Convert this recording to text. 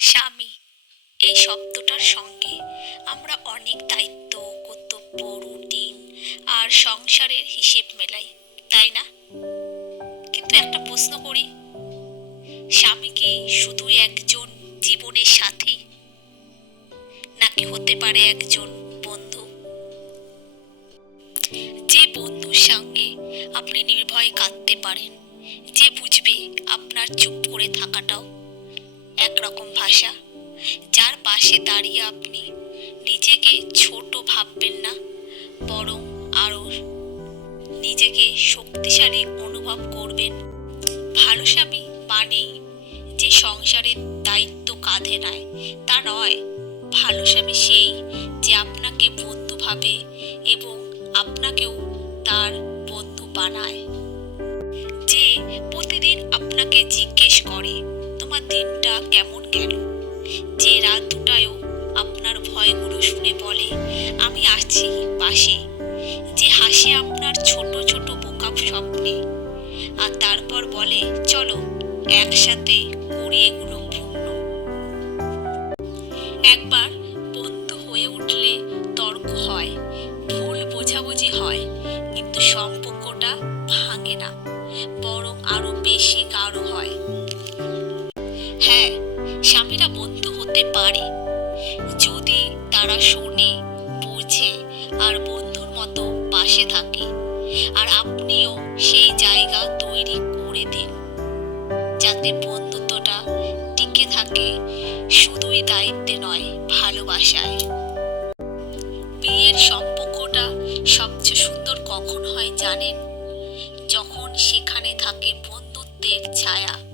স্বামী। এই শব্দটার সঙ্গে আমরা অনেক দায়িত্ব, কর্তব্য রুটিন আর সংসারের হিসেব মেলাই, তাই না? কিন্তু একটা প্রশ্ন করি, স্বামী কি শুধু একজন জীবনের সাথী? নাকি হতে পারে একজন বন্ধু? যে বন্ধুর সঙ্গে আপনি নির্ভয়ে কাঁদতে পারেন, যে বুঝবে আপনার চুপ করে থাকাটাও একরকম ভাষা। যার পাশে দাঁড়িয়ে আপনি নিজেকে ছোট ভাববেন না, বরং আরও নিজেকে শক্তিশালী অনুভব করবেন। ভালো স্বামী মানেই যে সংসারের দায়িত্ব কাঁধে নেয়, তা নয়। ভালো স্বামী সেই যে আপনাকে বন্ধু ভাবে এবং আপনাকেও তার বন্ধু বানায়। যে প্রতিদিন আপনাকে জিজ্ঞেস কেমন গেল যে রাত দুটায়ও আপনার ভয়গুলো শুনে বলে, আমি আছি পাশে। যে হাসে আপনার ছোট ছোট বোকা স্বপ্নে। আর তারপর বলে, চলো, একসাথে করি এগুলো পূর্ণ। একবার বন্ধু হয়ে উঠলে তর্ক হয়, ভুল বোঝাবুঝি হয়, কিন্তু সম্পর্কটা ভাঙে না, বরং আরও বেশি গাঢ় হয়। হ্যাঁ স্বামীরা বন্ধু হতে পারে। যদি তারা শোনে, বোঝে আর বন্ধুর মতো পাশে থাকে, আর আপনিও সেই জায়গা তৈরি করে দিন। যাতে বন্ধুত্বটা টিকে থাকে, শুধুই দায়িত্বে নয়, ভালোবাসায়। বিয়ের সম্পর্কটা সবচেয়ে সুন্দর কখন হয় জানেন? যখন সেখানে থাকে বন্ধুত্বের ছায়া।